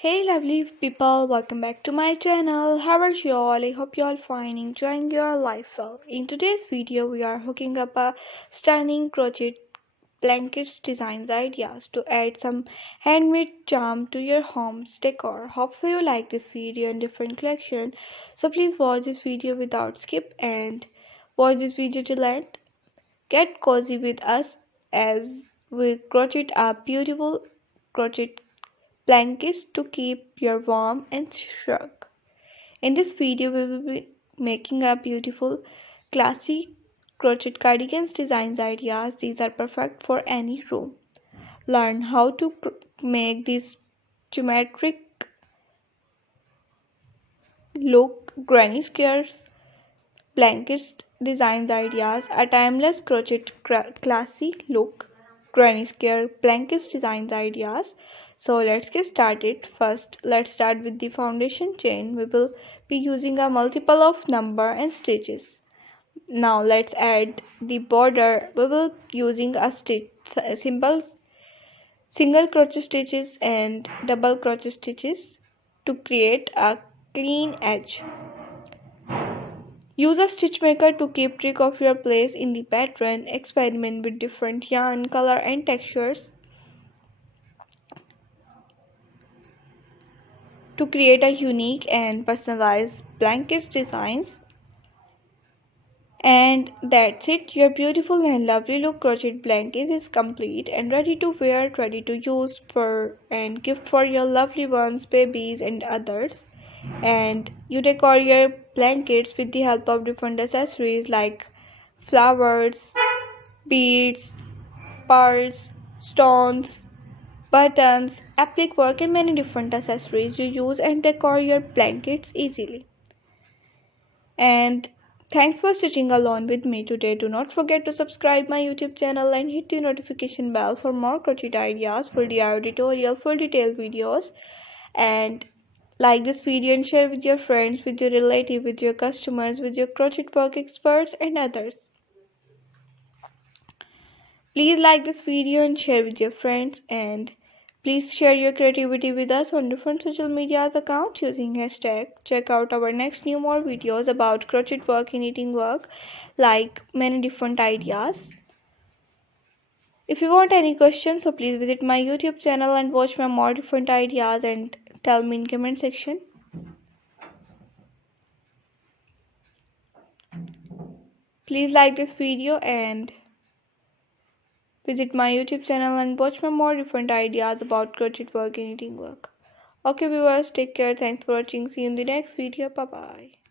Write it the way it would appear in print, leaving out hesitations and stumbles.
Hey lovely people, welcome back to my channel. How are you all? I hope you all fine, enjoying your life well. In today's video, we are hooking up a stunning crochet blankets designs ideas to add some handmade charm to your home's decor. Hope so you like this video and different collection. So please watch this video without skip and watch this video till end. Get cozy with us as we crochet a beautiful crochet blankets to keep you warm and snug. In this video, we will be making a beautiful classy crochet cardigans designs ideas. These are perfect for any room. Learn how to make these geometric look granny squares blankets designs ideas. A timeless crochet classy look granny square blankets designs ideas. So let's get started. First, let's start with the foundation chain. We will be using a multiple of number and stitches. Now let's add the border. We will using a simple single crochet stitches and double crochet stitches to create a clean edge. Use a stitch maker to keep track of your place in the pattern. Experiment with different yarn, color and textures to create a unique and personalized blanket designs. And that's it. Your beautiful and lovely look crochet blanket is complete and ready to wear, ready to use for and gift for your lovely ones, babies and others. And you decor your blankets with the help of different accessories like flowers, beads, pearls, stones, buttons, applique work and many different accessories. You use and decor your blankets easily. And thanks for stitching along with me today. Do not forget to subscribe my YouTube channel and hit the notification bell for more crochet ideas, full DIY tutorials, full detailed videos. And like this video and share with your friends, with your relatives, with your customers, with your crochet work experts and others. Please like this video and share with your friends, and please share your creativity with us on different social media accounts using hashtag. Check out our next new more videos about crochet work and knitting work, like many different ideas. If you want any questions, so please visit my YouTube channel and watch my more different ideas and tell me in comment section. Please like this video and visit my YouTube channel and watch my more different ideas about crochet work and knitting work. Okay viewers, take care. Thanks for watching. See you in the next video. Bye bye.